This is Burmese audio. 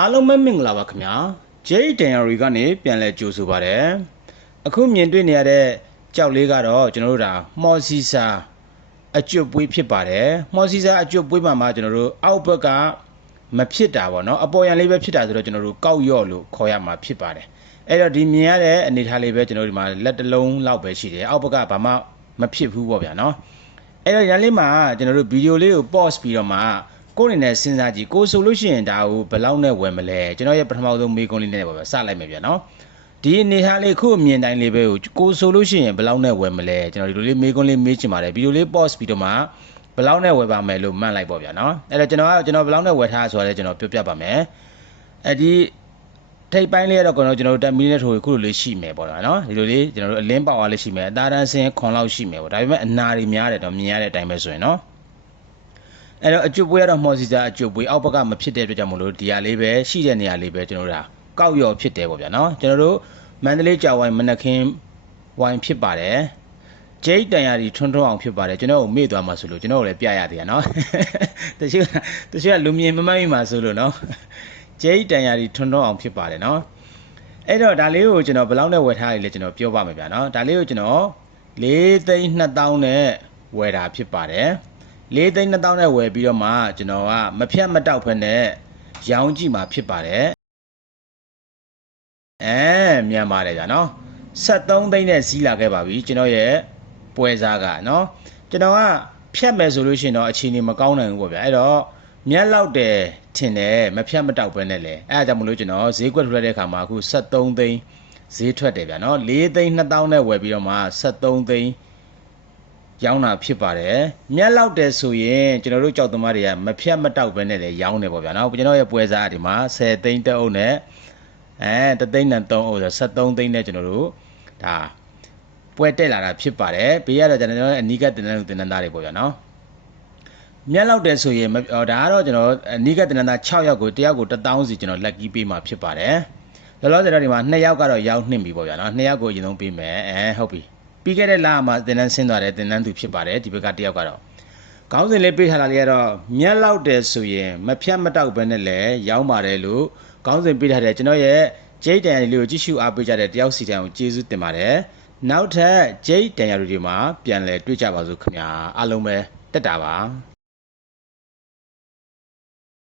အားလုံးပဲမင်္ဂလာပါခင်ဗျာဂျေးဒန်ယာရီကနေပြန်လဲကြိုဆိုပါရစေအခုမြင်တွေ့နေရတဲ့ကြောက်လေးကတော့ကျွန်တော်တို့ဒါမော်စီစာအကျွတ်ပွေးဖြစ်ပါတယ်မော်စီစာအကျွတ်ပွေးမှာမှာကျွန်တော်တို့အောက်ဘက်ကမဖြစ်တာပေါ့နော်အပေါ်ရန်လေးပဲဖြစ်တာဆိုတော့ကျွန်တော်တို့ကောက်ရော့လို့ခေါ်ရမှာဖြစ်ပါတယ်အဲ့တော့ဒီမြင်ရတဲ့အနေထားလေးပဲကျွန်တော်တို့ဒီမှာလက်တစ်လုံးလောက်ပဲရှိတယ်အောက်ဘက်ကဘာမှမဖြစ်ဘူးပေါ့ဗျာနော်အဲ့တော့ရန်လေးမှာကျွန်တော်တို့ဗီဒီယိုလေးကို pause ပြီးတော့မှ ကိုယ်အနေနဲ့စဉ်းစားကြည့်ကိုဆိုလို့ရှိရင်ဒါကိုဘယ်လောက်နဲ့ဝယ်မလဲကျွန်တော်ရဲ့ပထမဆုံးမေးခွန်းလေးနဲ့ပါပဲစလိုက်မယ်ဗျာနော်ဒီအနေထားလေးခုအမြင်တိုင်းလေးပဲကိုကိုဆိုလို့ရှိရင်ဘယ်လောက်နဲ့ဝယ်မလဲကျွန်တော်ဒီလိုလေးမေးခွန်းလေးမေးချင်ပါတယ်ဗီဒီယိုလေး pause ပြီးတော့မှဘယ်လောက်နဲ့ဝယ်ပါမယ်လို့မှတ်လိုက်ပေါ့ဗျာနော်အဲ့တော့ကျွန်တော်ကကျွန်တော်ဘယ်လောက်နဲ့ဝယ်ထားဆိုတာလဲကျွန်တော်ပြောပြပါမယ်အဲ့ဒီထိပ်ပိုင်းလေးကတော့ကျွန်တော်ကျွန်တော်တက်မီနဲ့ထိုးခုလိုလေးရှိမယ်ပေါ့နော်ဒီလိုလေးကျွန်တော်တို့အလင်းပေါအားလေးရှိမယ်အသားတန်းစင်းခွန်လောက်ရှိမယ်ပေါ့ဒါပေမဲ့အနာတွေများတယ်တော့မြင်ရတဲ့အတိုင်းပဲဆိုရင်နော် အဲ့တော့အကျွတ်ပွေးကတော့မော်စီစာအကျွတ်ပွေးအောက်ဘက်ကမဖြစ်တဲ့အတွက်ကြောင့်မလို့ဒီဟာလေးပဲရှိတဲ့နေရာလေးပဲကျွန်တော်တို့ဒါကောက်ရော်ဖြစ်တယ်ပေါ့ဗျာနော်ကျွန်တော်တို့မန္တလေးကြောက်ဝိုင်းမနက်ခင်းဝိုင်းဖြစ်ပါတယ်ဂျိတ်တန်ရာဒီထွန်းထွန်းအောင်ဖြစ်ပါတယ်ကျွန်တော်ကိုမေ့သွားမှာဆိုလို့ကျွန်တော်ကိုလည်းပြရသေးရနော်တချို့တချို့ကလူမြင်မမှတ်မိမှာဆိုလို့နော်ဂျိတ်တန်ရာဒီထွန်းထွန်းအောင်ဖြစ်ပါတယ်နော်အဲ့တော့ဒါလေးကိုကျွန်တော်ဘယ်လောက်နဲ့ဝယ်ထားရလဲကျွန်တော်ပြောပါမယ်ဗျာနော်ဒါလေးကိုကျွန်တော်၄သိန်း2000နဲ့ဝယ်တာဖြစ်ပါတယ် ၄သိန်း2000နဲ့ဝယ်ပြီးတော့မှကျွန်တော်ကမဖြတ်မတောက်ဖက်နဲ့ရောင်းကြည့်မှာဖြစ်ပါတယ်အဲမြန်ပါတယ်ဗျာနော်73သိန်းနဲ့စီးလာခဲ့ပါပြီကျွန်တော်ရဲ့ပွဲစားကနော်ကျွန်တော်ကဖြတ်မယ်ဆိုလို့ရှိရင်တော့အခြေအနေမကောင်းနိုင်ဘူးပေါ့ဗျာအဲ့တော့မြက်လောက်တယ်ထင်တယ်မဖြတ်မတောက်ပဲနဲ့လေအဲ့ဒါကြောင့်မလို့ကျွန်တော်ဈေးကွက်ထွက်တဲ့အခါမှာအခု73သိန်းဈေးထွက်တယ်ဗျာနော်4သိန်း2000နဲ့ဝယ်ပြီးတော့မှ73သိန်း ရောင်းတာဖြစ်ပါတယ်မြက်လောက်တယ်ဆိုရင်ကျွန်တော်တို့ကြောက်သမားတွေကမဖြတ်မတောက်ပဲနဲ့လေရောင်းတယ်ပေါ့ဗျာနော်ကျွန်တော်ရဲ့ပွဲစားဒီမှာ10သိန်းတအုပ်နဲ့အဲတသိန်းနဲ့3အုပ်ဆို73သိန်းနဲ့ကျွန်တော်တို့ဒါပွဲတက်လာတာဖြစ်ပါတယ်ဘေးရတော့ကျွန်တော်အနီးကတင်တဲ့လူတင်တဲ့သားတွေပေါ့ဗျာနော်မြက်လောက်တယ်ဆိုရင်မဟောဒါကတော့ကျွန်တော်အနိကတနန္တာ6ယောက်ကိုတယောက်ကို1000စီကျွန်တော်လက်ကီးပေးမှာဖြစ်ပါတယ်လောလောဆယ်တော့ဒီမှာ2ယောက်ကတော့ရောက်နှင့်ပြီပေါ့ဗျာနော်2ယောက်ကိုအရင်ဆုံးပေးမယ်အဲဟုတ်ပြီ ပြီးခဲ့တဲ့လမှာတင်တန်းဆင်းသွားတယ်တင်တန်းသူဖြစ်ပါတယ်ဒီဘက်ကတယောက်ကတော့ကောင်းစဉ်လေးပေးထားတာလေးကတော့မြက်လောက်တယ်ဆိုရင်မဖြတ်မတောက်ဘဲနဲ့လည်းရောင်းပါတယ်လို့ကောင်းစဉ်ပေးထားတယ်ကျွန်တော်ရဲ့ဂျိတ်တန်ရလေးကိုကြည့်ရှုအားပေးကြတဲ့တယောက်စီတန်ကိုကျေးဇူးတင်ပါတယ်နောက်ထပ်ဂျိတ်တန်ရတွေမှာပြန်လည်တွေ့ကြပါစို့ခင်ဗျာအားလုံးပဲတက်တာပါ